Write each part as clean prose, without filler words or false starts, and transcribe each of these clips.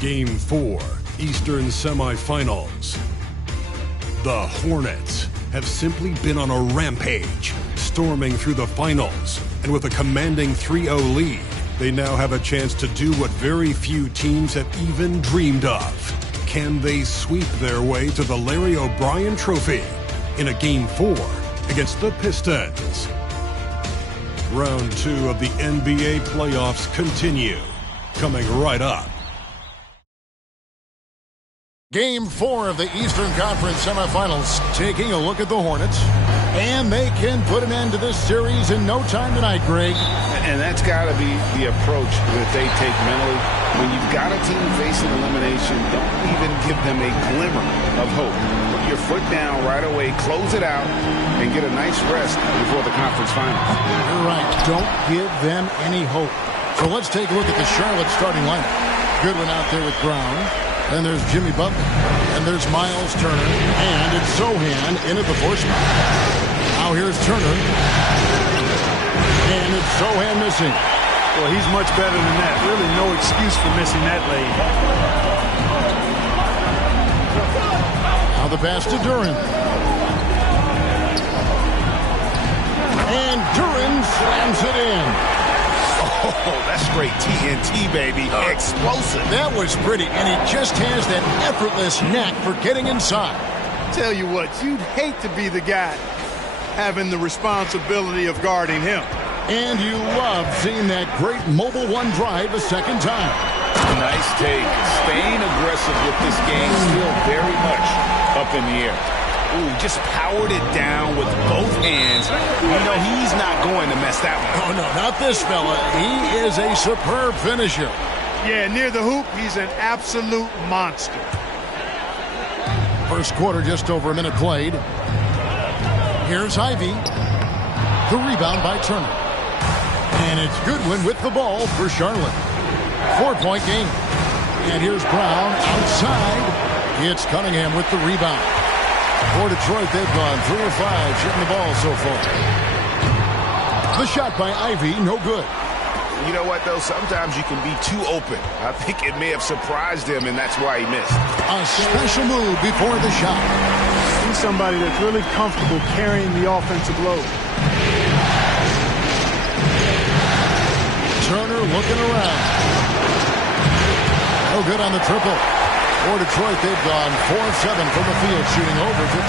Game 4, Eastern Semifinals. The Hornets have simply been on a rampage, storming through the finals, and with a commanding 3-0 lead, they now have a chance to do what very few teams have even dreamed of. Can they sweep their way to the Larry O'Brien Trophy in a Game 4 against the Pistons? Round 2 of the NBA playoffs continue, coming right up. Game 4 of the Eastern Conference semifinals, taking a look at the Hornets. And they can put an end to this series in no time tonight, Greg. And that's got to be the approach that they take mentally. When you've got a team facing elimination, don't even give them a glimmer of hope. Put your foot down right away, close it out, and get a nice rest before the conference finals. You're right. Don't give them any hope. So let's take a look at the Charlotte starting lineup. Goodwin out there with Brown. Then there's Jimmy Butler. And there's Miles Turner. And it's Sochan into the fourth spot. Now here's Turner. And it's Sochan missing. Well, he's much better than that. Really no excuse for missing that lane. Now the pass to Duren. And Duren slams it in. Oh, that's straight TNT, baby. Explosive. That was pretty, and he just has that effortless knack for getting inside. Tell you what, you'd hate to be the guy having the responsibility of guarding him. And you love seeing that great mobile one drive a second time. Nice take. Staying aggressive with this game, still very much up in the air. Ooh, just powered it down with both hands. You know, he's not going to mess that one. Oh, no, not this fella. He is a superb finisher. Yeah, near the hoop, he's an absolute monster. First quarter, just over a minute played. Here's Ivy. The rebound by Turner. And it's Goodwin with the ball for Charlotte. 4-point game. And here's Brown outside. It's Cunningham with the rebound. For Detroit, they've gone 3 of 5 shooting the ball so far. The shot by Ivy, no good. You know what, though? Sometimes you can be too open. I think it may have surprised him, and that's why he missed. A special move before the shot. He's somebody that's really comfortable carrying the offensive load. Turner looking around. No good on the triple. For Detroit, they've gone 4 of 7 from the field, shooting over 50%.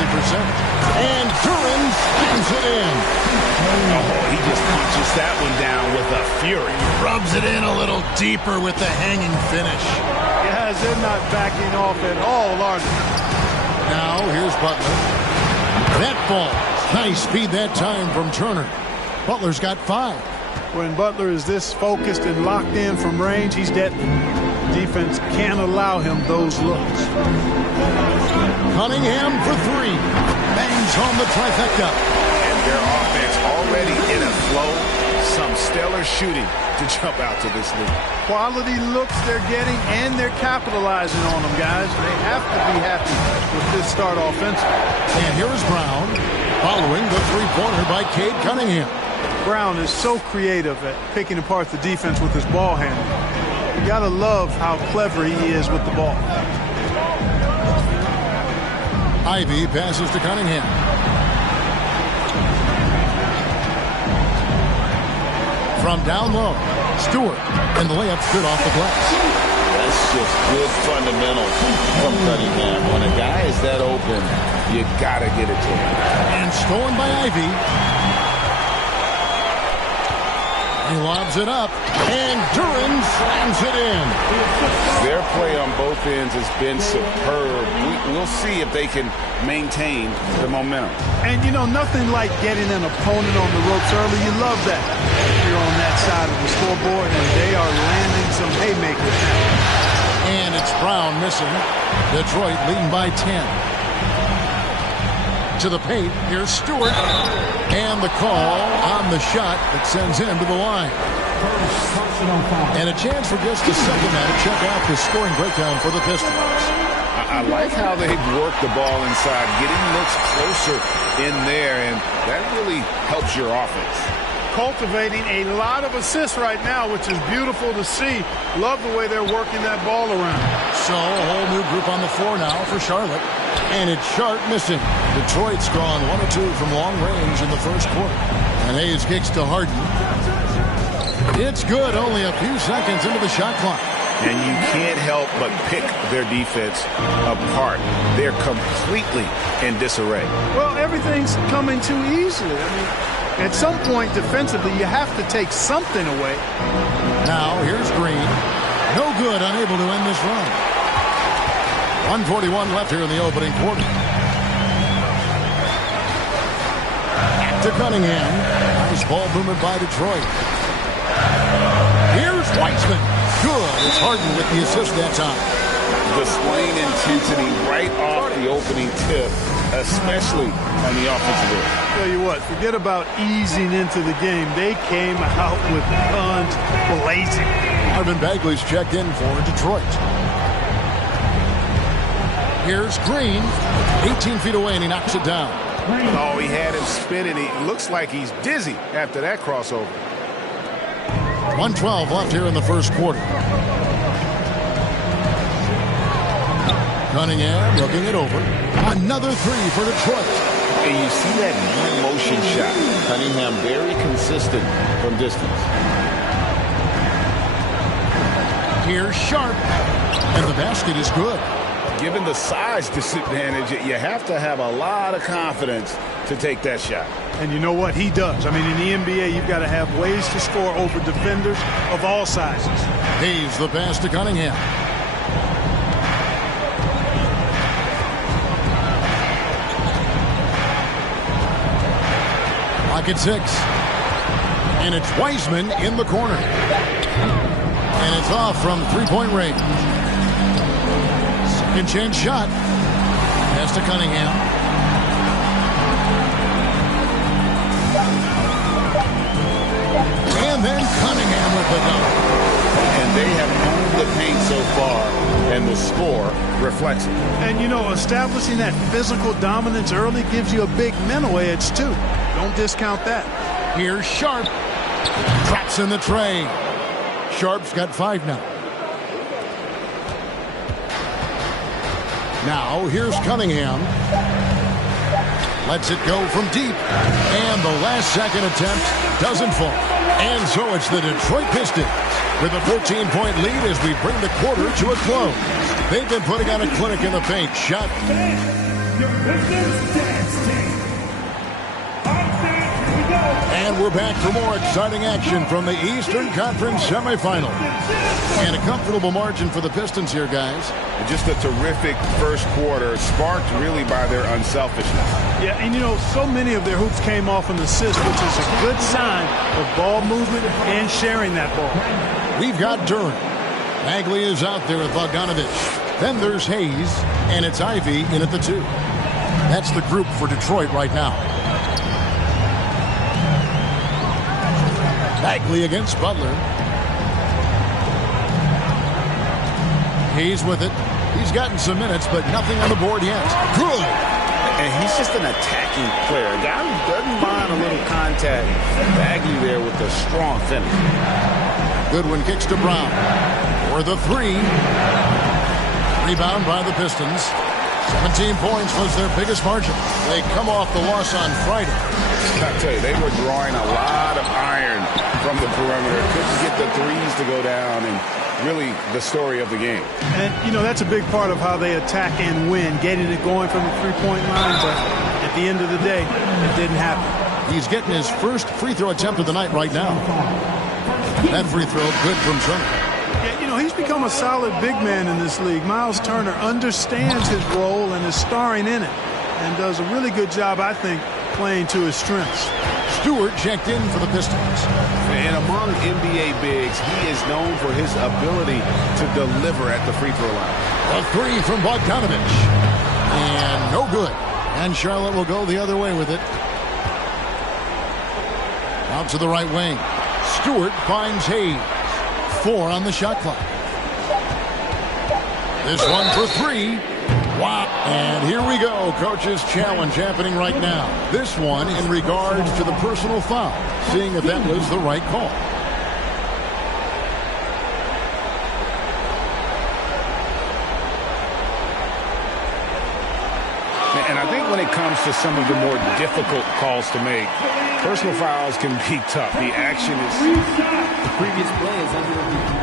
And Duren slams it in. Oh, he just punches that one down with a fury. Rubs it in a little deeper with the hanging finish. Guys, they're not backing off at all, are they? Now, here's Butler. That ball. Nice speed that time from Turner. Butler's got 5. When Butler is this focused and locked in from range, he's deadly. Defense can't allow him those looks. Cunningham for 3. Bangs home the trifecta. And their offense already in a flow. Some stellar shooting to jump out to this lead. Quality looks they're getting, and they're capitalizing on them, guys. They have to be happy with this start offensively. And here is Brown following the three-pointer by Cade Cunningham. Brown is so creative at picking apart the defense with his ball handling. You gotta love how clever he is with the ball. Ivy passes to Cunningham. From down low, Stewart, and the layup's good off the glass. That's just good fundamentals from Cunningham. When a guy is that open, you gotta get it to him. And stolen by Ivy. He lobs it up, and Duren slams it in. Their play on both ends has been superb. We'll see if they can maintain the momentum. And, you know, nothing like getting an opponent on the ropes early. You love that. You're on that side of the scoreboard, and they are landing some haymakers now. And it's Brown missing. Detroit leading by 10. To the paint, here's Stewart. And the call on the shot that sends him to the line. And a chance for just a second now to check out the scoring breakdown for the Pistons. I like how they've worked the ball inside, getting looks closer in there, and that really helps your offense. cultivating a lot of assists right now, which is beautiful to see. Love the way they're working that ball around. So a whole new group on the floor now for Charlotte. And it's Sharp missing. Detroit's gone 1 of 2 from long range in the first quarter. And Hayes kicks to Harden. It's good, only a few seconds into the shot clock. And you can't help but pick their defense apart. They're completely in disarray. Well, everything's coming too easily. I mean, at some point defensively, you have to take something away. Now, here's Green. No good, unable to end this run. 1:41 left here in the opening quarter. Back to Cunningham. Nice ball movement by Detroit. Here's Weissman. Good. It's Harden with the assist that time. Displaying intensity right off the opening tip, especially on the offensive end. Tell you what, forget about easing into the game. They came out with guns blazing. Marvin Bagley's checked in for Detroit. Here's Green. 18 feet away, and he knocks it down. Oh, he had him spinning. He looks like he's dizzy after that crossover. 1:12 left here in the first quarter. Cunningham looking it over. Another three for Detroit. And you see that one-motion shot. Cunningham very consistent from distance. Here's Sharp. And the basket is good. Given the size disadvantage, you have to have a lot of confidence to take that shot. And you know what? He does. I mean, in the NBA, you've got to have ways to score over defenders of all sizes. Hayes the pass to Cunningham. Pocket 6. And it's Weissman in the corner. And it's off from three-point range. Second chance shot. Pass to Cunningham. And then Cunningham with the dunk. And they have owned the paint so far, and the score reflects it. And, you know, establishing that physical dominance early gives you a big mental edge, too. Don't discount that. Here's Sharp. Drops in the tray. Sharp's got 5 now. Now, here's Cunningham. Lets it go from deep. And the last second attempt doesn't fall. And so it's the Detroit Pistons with a 14-point lead as we bring the quarter to a close. They've been putting on a clinic in the paint. Shot. And we're back for more exciting action from the Eastern Conference semifinal. And a comfortable margin for the Pistons here, guys. Just a terrific first quarter, sparked really by their unselfishness. Yeah, and you know, so many of their hoops came off an assist, which is a good sign of ball movement and sharing that ball. We've got Durant. Bagley is out there with Bogdanovich. Then there's Hayes, and it's Ivy in at the 2. That's the group for Detroit right now. Bagley against Butler. Hayes with it. He's gotten some minutes, but nothing on the board yet. Good. And he's just an attacking player. A guy who doesn't mind a little contact. Bagley there with a strong finish. Goodwin kicks to Brown. For the 3. Rebound by the Pistons. 17 points was their biggest margin. They come off the loss on Friday. I tell you, they were drawing a lot of iron from the perimeter. Couldn't get the threes to go down, and really the story of the game. And, you know, that's a big part of how they attack and win, getting it going from the three-point line, but at the end of the day, it didn't happen. He's getting his first free throw attempt of the night right now. That free throw good from Turner. Yeah, you know, he's become a solid big man in this league. Miles Turner understands his role and is starring in it, and does a really good job, I think, playing to his strengths. Stewart checked in for the Pistons. And among NBA bigs, he is known for his ability to deliver at the free throw line. A 3 from Bogdanovich. And no good. And Charlotte will go the other way with it. Out to the right wing. Stewart finds Hayes. 4 on the shot clock. This one for 3. Wow. And here we go. Coach's challenge happening right now. This one in regards to the personal foul. Seeing if that was the right call. And I think when it comes to some of the more difficult calls to make, personal fouls can be tough. The action is... The previous play is under review.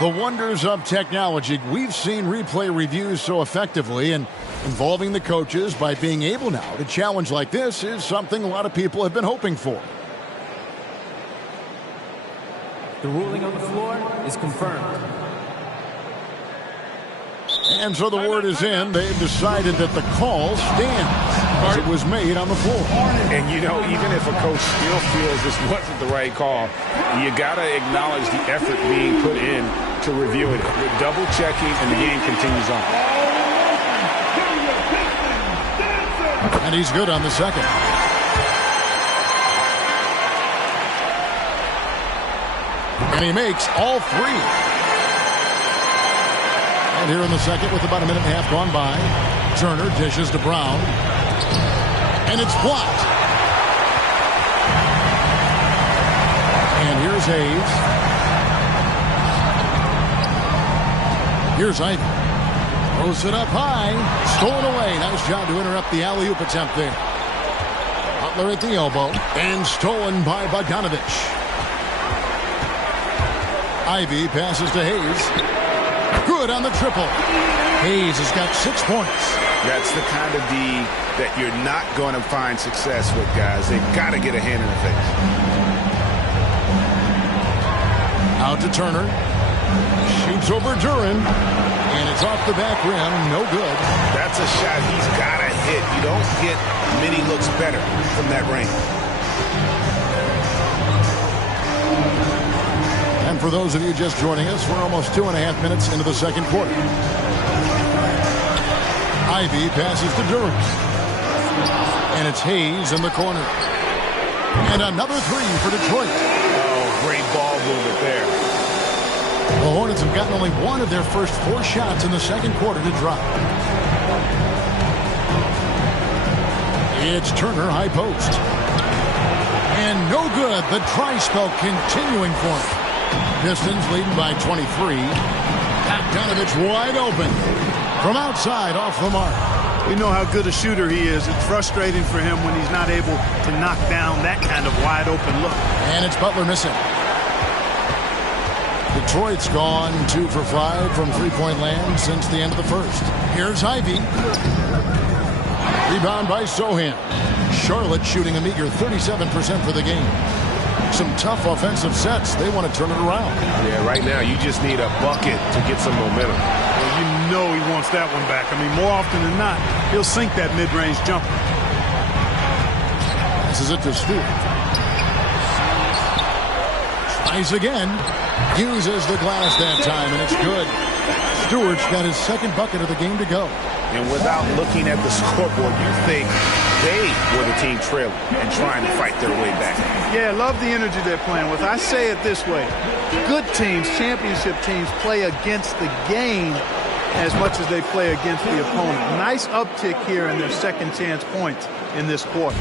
The wonders of technology. We've seen replay reviews so effectively, and involving the coaches by being able now to challenge like this is something a lot of people have been hoping for. The ruling on the floor is confirmed. And so the word is in. They've decided that the call stands as it was made on the floor. And, you know, even if a coach still feels this wasn't the right call, you got to acknowledge the effort being put in to review it. They're double checking, and the game continues on. And he's good on the second. And he makes all three. And here in the second, with about a minute and a half gone by, Turner dishes to Brown. And it's blocked. And here's Hayes. Here's Ivey. Throws it up high. Stolen away. Nice job to interrupt the alley-oop attempt there. Butler at the elbow. And stolen by Bogdanovich. Ivey passes to Hayes. Good on the triple. Hayes has got 6 points. That's the kind of D that you're not going to find success with, guys. They've got to get a hand in the face. Out to Turner. Shoots over Duren. And it's off the back rim. No good. That's a shot he's got to hit. You don't get many looks better from that range. And for those of you just joining us, we're almost 2.5 minutes into the second quarter. Ivey passes to Duren. And it's Hayes in the corner. And another three for Detroit. Oh, great ball movement there. The Hornets have gotten only one of their first 4 shots in the second quarter to drop. It's Turner, high post. And no good. The dry spell continuing for him. Pistons leading by 23. Bogdanovich wide open. From outside, off the mark. We know how good a shooter he is. It's frustrating for him when he's not able to knock down that kind of wide open look. And it's Butler missing. Detroit's gone 2 for 5 from three-point land since the end of the first. Here's Ivey. Rebound by Sohan. Charlotte shooting a meager 37% for the game. Some tough offensive sets. They want to turn it around. Yeah, right now you just need a bucket to get some momentum. Well, you know he wants that one back. I mean, more often than not, he'll sink that mid-range jumper. This is it to Stewart. Tries again. Uses the glass that time, and it's good. Stewart's got his second bucket of the game to go. And without looking at the scoreboard, you think they were the team trailing and trying to fight their way back. Yeah, love the energy they're playing with. I say it this way. Good teams, championship teams, play against the game as much as they play against the opponent. Nice uptick here in their second chance points in this quarter.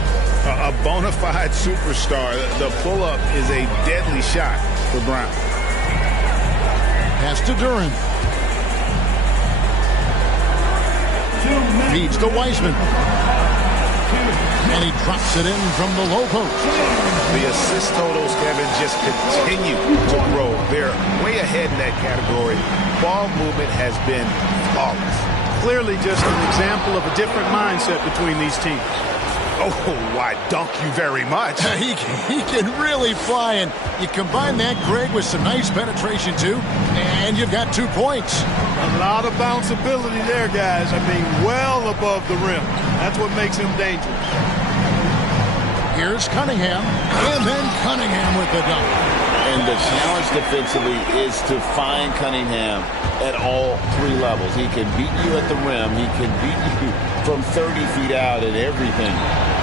A bona fide superstar. The pull-up is a deadly shot for Brown. Pass to Duren. Feeds to Wiseman. And he drops it in from the low post. The assist totals, Kevin, just continue to grow. They're way ahead in that category. Ball movement has been flawless. Clearly just an example of a different mindset between these teams. Oh, why, dunk you very much. He can really fly, and you combine that, Greg, with some nice penetration, too, and you've got 2 points. A lot of bounceability there, guys. I mean, well above the rim. That's what makes him dangerous. Here's Cunningham, and then Cunningham with the dunk. And the challenge defensively is to find Cunningham at all 3 levels. He can beat you at the rim. He can beat you from 30 feet out and everything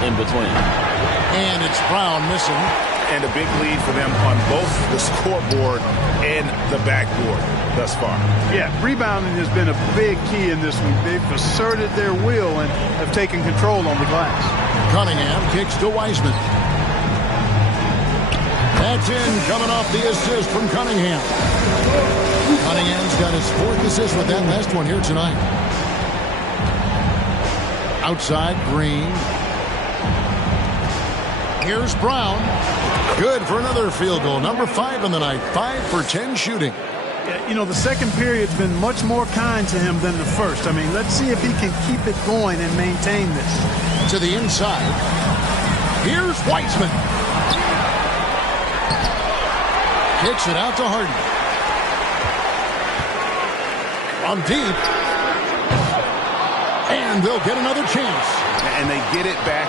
in between. And it's Brown missing. And a big lead for them on both the scoreboard and the backboard thus far. Yeah, rebounding has been a big key in this one. They've asserted their will and have taken control on the glass. Cunningham kicks to Wiseman. That's in, coming off the assist from Cunningham. Cunningham's got his 4th assist with that last one here tonight. Outside, Green. Here's Brown. Good for another field goal. Number 5 in the night. 5 for 10 shooting. You know, the second period's been much more kind to him than the first. I mean, let's see if he can keep it going and maintain this. To the inside. Here's Wiseman. Kicks it out to Harden. On deep. And they'll get another chance. And they get it back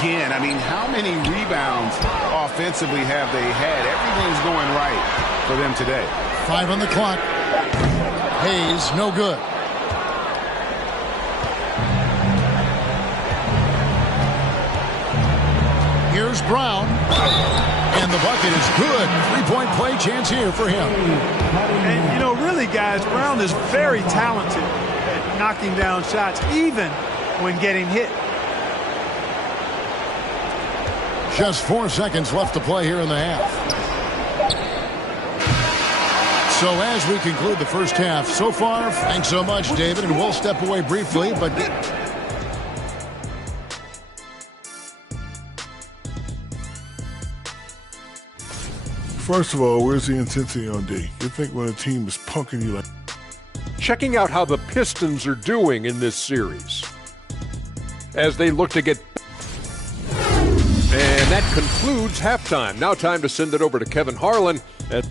again. I mean, how many rebounds offensively have they had? Everything's going right for them today. 5 on the clock. Hayes, no good. Here's Brown. And the bucket is good. 3-point play chance here for him. And, you know, really, guys, Brown is very talented at knocking down shots, even when getting hit. Just 4 seconds left to play here in the half. So as we conclude the first half, so far, thanks so much, David, and we'll step away briefly, but... First of all, where's the intensity on D? You think when a team is punking you like... Checking out how the Pistons are doing in this series as they look to get... And that concludes halftime. Now time to send it over to Kevin Harlan. And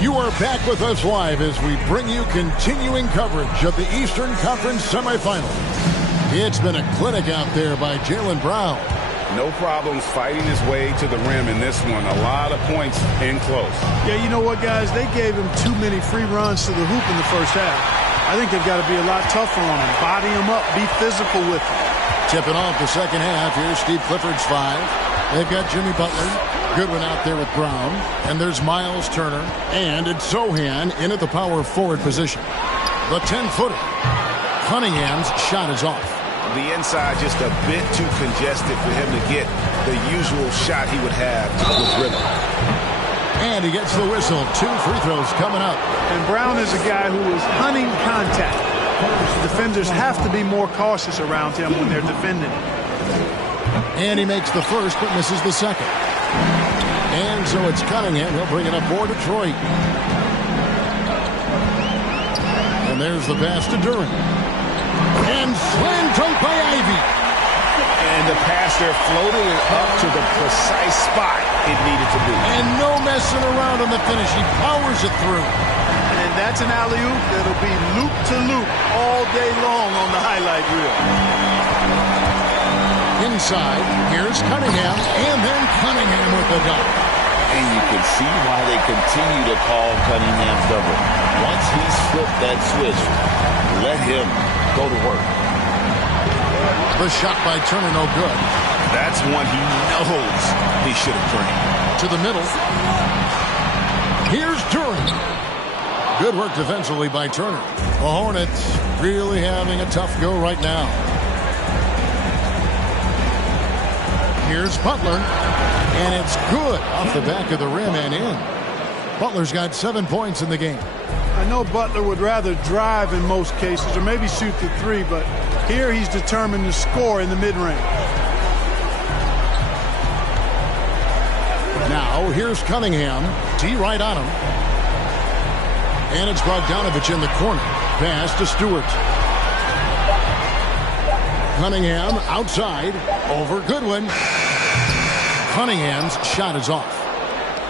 you are back with us live as we bring you continuing coverage of the Eastern Conference semifinals. It's been a clinic out there by Jaylen Brown. No problems fighting his way to the rim in this one. A lot of points in close. Yeah, you know what, guys? They gave him too many free runs to the hoop in the first half. I think they've got to be a lot tougher on him. Body him up. Be physical with him. Tipping off the second half. Here's Steve Clifford's 5. They've got Jimmy Butler. Goodwin out there with Brown. And there's Miles Turner. And it's Sochan in at the power forward position. The 10-footer. Cunningham's shot is off. The inside just a bit too congested for him to get the usual shot he would have with rhythm. And he gets the whistle. 2 free throws coming up. And Brown is a guy who is hunting contact. Defenders have to be more cautious around him when they're defending. And he makes the first but misses the second. And so it's Cunningham. He'll bring it up for Detroit. And there's the pass to Duren. And slam dunk by Ivey. And the pass there floated it up to the precise spot it needed to be. And no messing around on the finish. He powers it through. And that's an alley-oop that'll be loop-to-loop all day long on the highlight reel. Inside, here's Cunningham. And then Cunningham with the dunk. And you can see why they continue to call Cunningham's double. Once he's flipped that switch, let him go to work. The shot by Turner, no good. That's one he knows he should have drained. To the middle. Here's Duren. Good work defensively by Turner. The Hornets really having a tough go right now. Here's Butler. And it's good off the back of the rim and in. Butler's got 7 points in the game. I know Butler would rather drive in most cases or maybe shoot the 3, but here he's determined to score in the mid-range. Now here's Cunningham. T right on him. And it's Bogdanovich in the corner. Pass to Stewart. Cunningham outside. Over Goodwin. Cunningham's shot is off.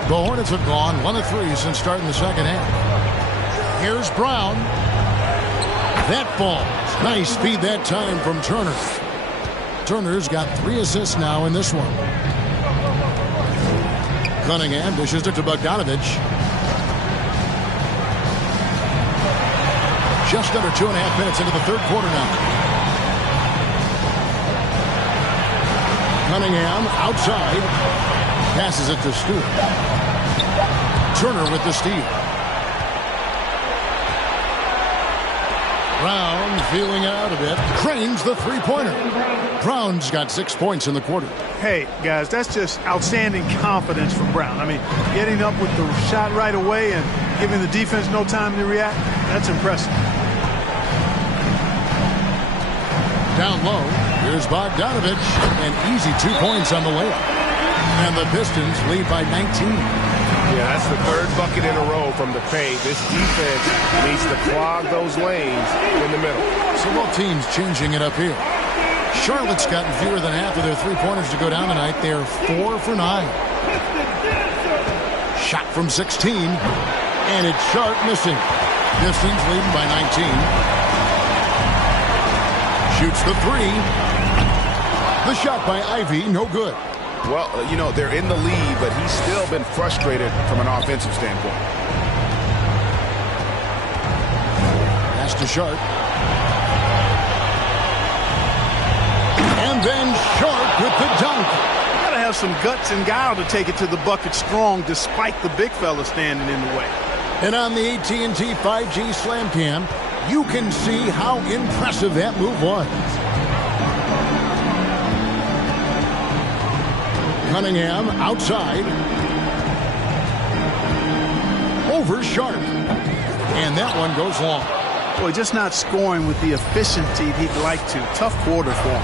The Hornets have gone 1 of 3 since starting the second half. Here's Brown. That ball. Nice speed that time from Turner. Turner's got 3 assists now in this one. Cunningham dishes it to Bogdanovich. Just under 2.5 minutes into the third quarter now. Cunningham outside. Passes it to Stewart. Turner with the steal. Brown feeling out a bit. Cranes the three-pointer. Brown's got 6 points in the quarter. Hey, guys, that's just outstanding confidence from Brown. I mean, getting up with the shot right away and giving the defense no time to react, that's impressive. Down low, here's Bogdanovich. An easy 2 points on the layup. And the Pistons lead by 19. Yeah, that's the third bucket in a row from the paint. This defense needs to clog those lanes in the middle. So both teams changing it up here. Charlotte's gotten fewer than half of their three-pointers to go down tonight. They're 4 for 9. Shot from 16. And it's Sharp missing. Pistons leading by 19. Shoots the three. The shot by Ivy, no good. Well, you know, they're in the lead, but he's still been frustrated from an offensive standpoint. Pass to Sharp. And then Sharp with the dunk. You got to have some guts and guile to take it to the bucket strong despite the big fella standing in the way. And on the AT&T 5G Slam Cam, you can see how impressive that move was. Cunningham outside. Over Sharp. And that one goes long. Boy, just not scoring with the efficiency he'd like to. Tough quarter for him.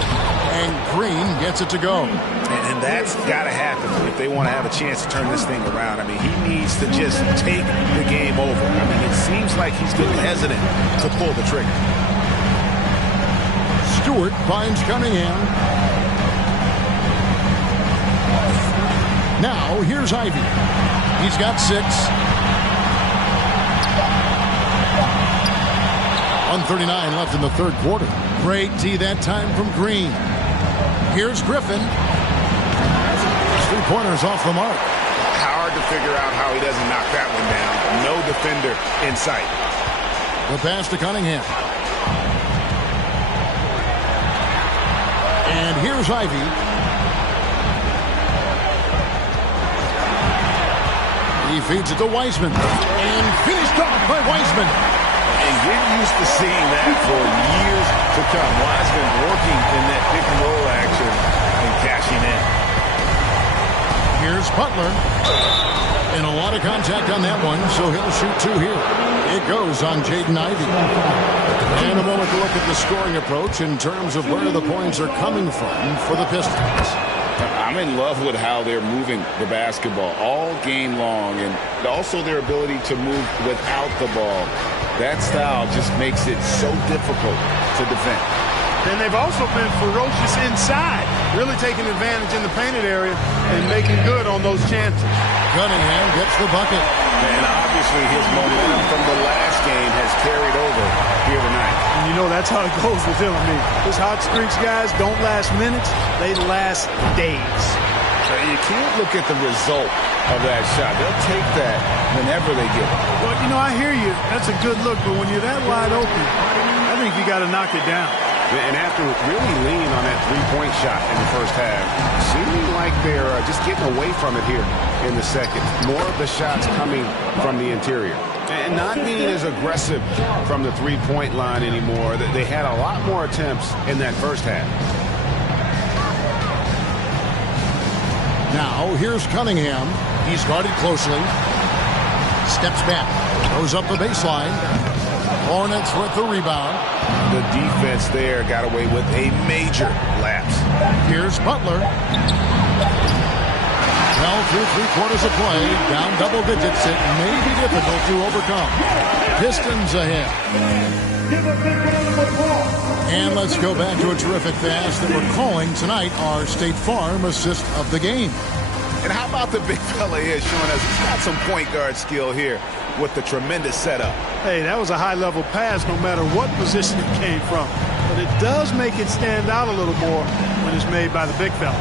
And Green gets it to go. And that's got to happen if they want to have a chance to turn this thing around. I mean, he needs to just take the game over. I mean, it seems like he's been hesitant to pull the trigger. Stewart finds Cunningham. Now, here's Ivy. He's got 6. 1:39 left in the third quarter. Great D that time from Green. Here's Griffin. Three-pointers off the mark. Hard to figure out how he doesn't knock that one down. No defender in sight. The pass to Cunningham. And here's Ivy. He feeds it to Wiseman. And finished off by Wiseman. And get used to seeing that for years to come. Wiseman working in that pick and roll action and cashing in. Here's Butler. And a lot of contact on that one, so he'll shoot 2 here. It goes on Jaden Ivey. And a moment to look at the scoring approach in terms of where the points are coming from for the Pistons. I'm in love with how they're moving the basketball all game long, and also their ability to move without the ball. That style just makes it so difficult to defend. And they've also been ferocious inside, really taking advantage in the painted area and making good on those chances. Cunningham gets the bucket. And obviously his momentum from the last game has carried over here tonight. And you know that's how it goes with him. I mean, his hot streaks, guys, don't last minutes. They last days. So you can't look at the result of that shot. They'll take that whenever they get it. Well, you know, I hear you. That's a good look. But when you're that wide open, I think you got to knock it down. And after really leaning on that three-point shot in the first half, seeming like they're just getting away from it here in the second. More of the shots coming from the interior. And not being as aggressive from the three-point line anymore. They had a lot more attempts in that first half. Now, here's Cunningham. He's guarded closely. Steps back. Goes up the baseline. Hornets with the rebound. The defense there got away with a major lapse. Here's Butler. Well, through 3 quarters of play, down double digits, it may be difficult to overcome. Pistons ahead. And let's go back to a terrific pass that we're calling tonight our State Farm assist of the game. And how about the big fella here showing us he's got some point guard skill here with the tremendous setup. Hey, that was a high-level pass no matter what position it came from. But it does make it stand out a little more when it's made by the big fella.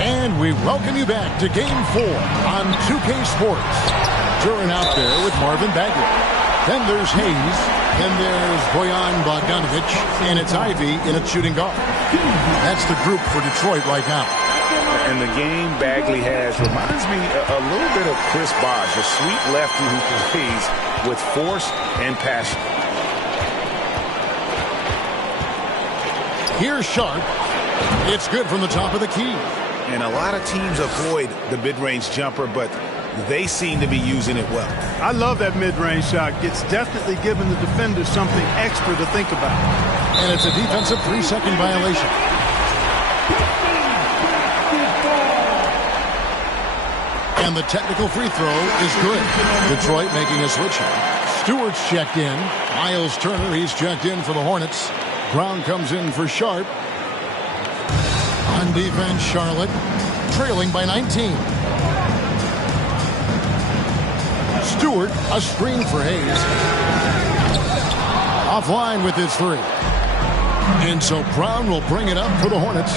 And we welcome you back to Game 4 on 2K Sports. Duran out there with Marvin Bagley. Then there's Hayes. Then there's Bojan Bogdanovic. And it's Ivey in at shooting guard. That's the group for Detroit right now. And the game Bagley has reminds me a little bit of Chris Bosh, a sweet lefty who plays with force and passion. Here's Sharp. It's good from the top of the key. And a lot of teams avoid the mid-range jumper, but they seem to be using it well. I love that mid-range shot. It's definitely giving the defender something extra to think about. And it's a defensive 3-second violation. And the technical free throw is good. Detroit making a switch here. Stewart's checked in. Miles Turner, he's checked in for the Hornets. Brown comes in for Sharp. On defense, Charlotte trailing by 19. Stewart, a screen for Hayes. Offline with his three. And so Brown will bring it up for the Hornets.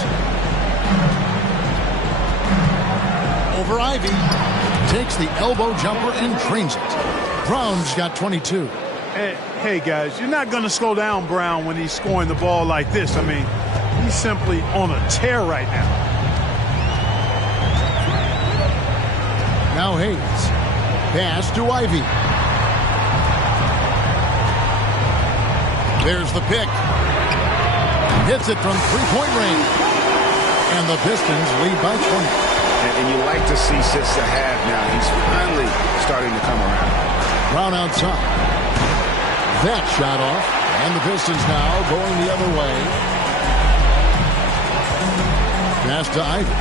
Over Ivey. Takes the elbow jumper and trains it. Brown's got 22. Hey, guys, you're not going to slow down Brown when he's scoring the ball like this. I mean, he's simply on a tear right now. Now Hayes. Pass to Ivey. There's the pick. Hits it from three-point range. And the Pistons lead by 20. And you like to see since the half now. He's finally starting to come around. Brown outside. That shot off. And the Pistons now going the other way. Pass to Ivey.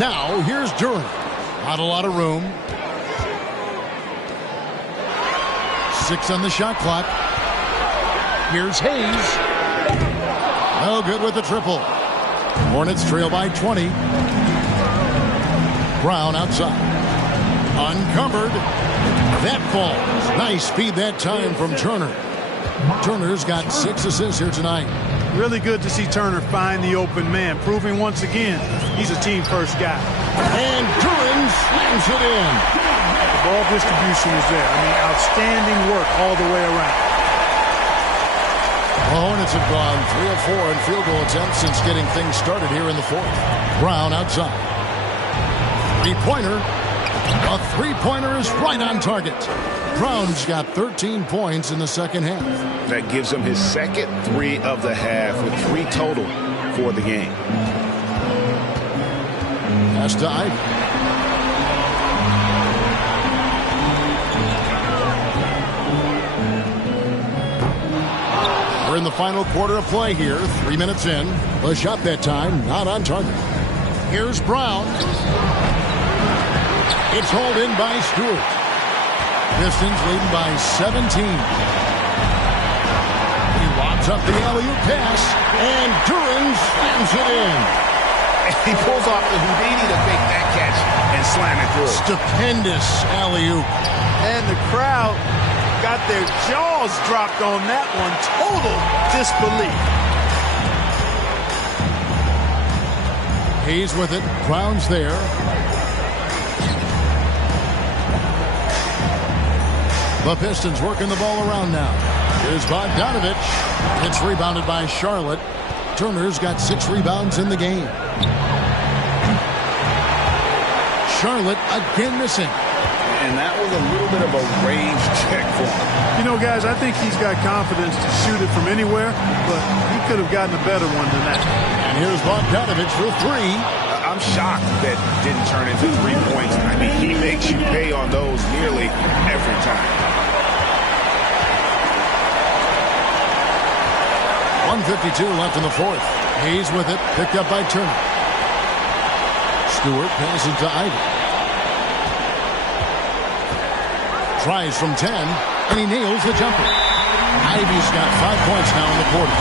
Now, here's Duran. Not a lot of room. 6 on the shot clock. Here's Hayes. No good with the triple. Hornets trail by 20. Brown outside. Uncumbered. That falls. Nice speed that time from Turner. Turner's got 6 assists here tonight. Really good to see Turner find the open man, proving once again he's a team-first guy. And Duran slams it in. The ball distribution is there. I mean, outstanding work all the way around. The Hornets have gone 3 of 4 in field goal attempts since getting things started here in the fourth. Brown outside. Three-pointer. A three-pointer is right on target. Brown's got 13 points in the second half. That gives him his second 3 of the half with 3 total for the game. Pass to Ivey. We're in the final quarter of play here. 3 minutes in. The shot that time not on target. Here's Brown. It's hauled in by Stewart. Pistons leading by 17. He lobs up the alley-oop pass, and Duran slams it in. And he pulls off the Houdini to make that catch and slam it through. Stupendous alley-oop. And the crowd got their jaws dropped on that one. Total disbelief. Hayes with it. Brown's there. The Pistons working the ball around now. Here's Bogdanovic. It's rebounded by Charlotte. Turner's got 6 rebounds in the game. Charlotte again missing. And that was a little bit of a range check for him. You know, guys, I think he's got confidence to shoot it from anywhere, but he could have gotten a better one than that. And here's Bogdanovic for 3. I'm shocked that didn't turn into 3 points. I mean, he makes you pay on those nearly every time. 1:52 left in the fourth. Hayes with it, picked up by Turner. Stewart passes to Ivey. Tries from 10, and he nails the jumper. Ivey's got 5 points now in the quarter.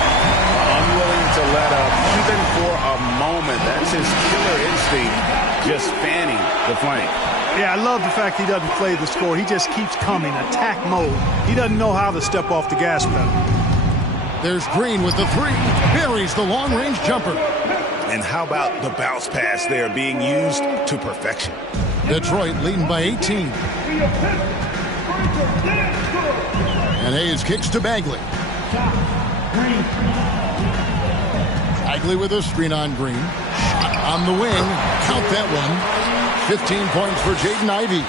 Unwilling to let up, even for a moment. That's his killer instinct, just fanning the flank. Yeah, I love the fact he doesn't play the score. He just keeps coming, attack mode. He doesn't know how to step off the gas pedal. There's Green with the 3. Buries the long-range jumper. And how about the bounce pass there being used to perfection? Detroit leading by 18. And Hayes kicks to Bagley. Bagley with a screen on Green. Shot on the wing. Count that one. 15 points for Jaden Ivey.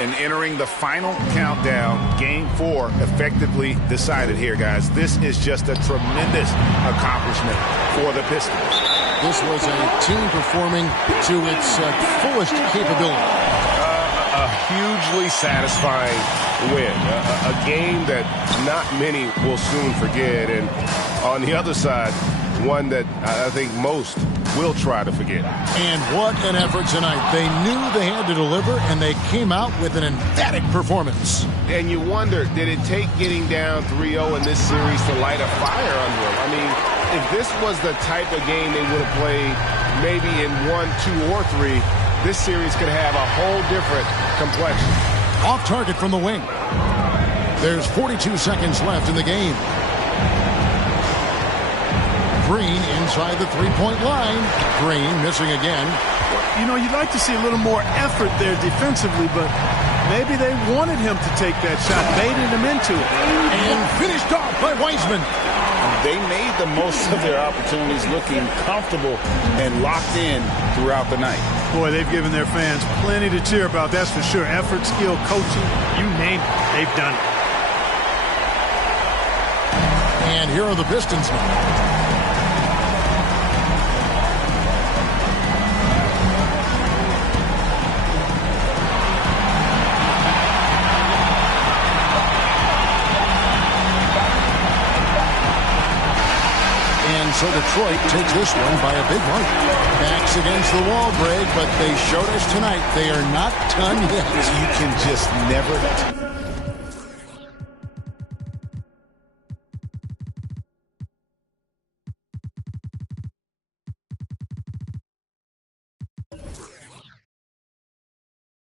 And entering the final countdown, Game 4 effectively decided here, guys. This is just a tremendous accomplishment for the Pistons. This was a team performing to its fullest capability. A hugely satisfying win. A game that not many will soon forget. And on the other side, one that I think most will try to forget. And what an effort tonight. They knew they had to deliver, and they came out with an emphatic performance. And you wonder, did it take getting down 3-0 in this series to light a fire under them? I mean, if this was the type of game they would have played maybe in 1, 2, or 3, this series could have a whole different complexion. Off target from the wing. There's 42 seconds left in the game. Green inside the three-point line. Green missing again. You know, you'd like to see a little more effort there defensively, but maybe they wanted him to take that shot, baited him into it. And finished off by Wiseman. They made the most of their opportunities, looking comfortable and locked in throughout the night. Boy, they've given their fans plenty to cheer about, that's for sure. Effort, skill, coaching, you name it, they've done it. And here are the Pistons now. So Detroit takes this one by a big one. Backs against the wall, Greg, but they showed us tonight they are not done yet. You can just never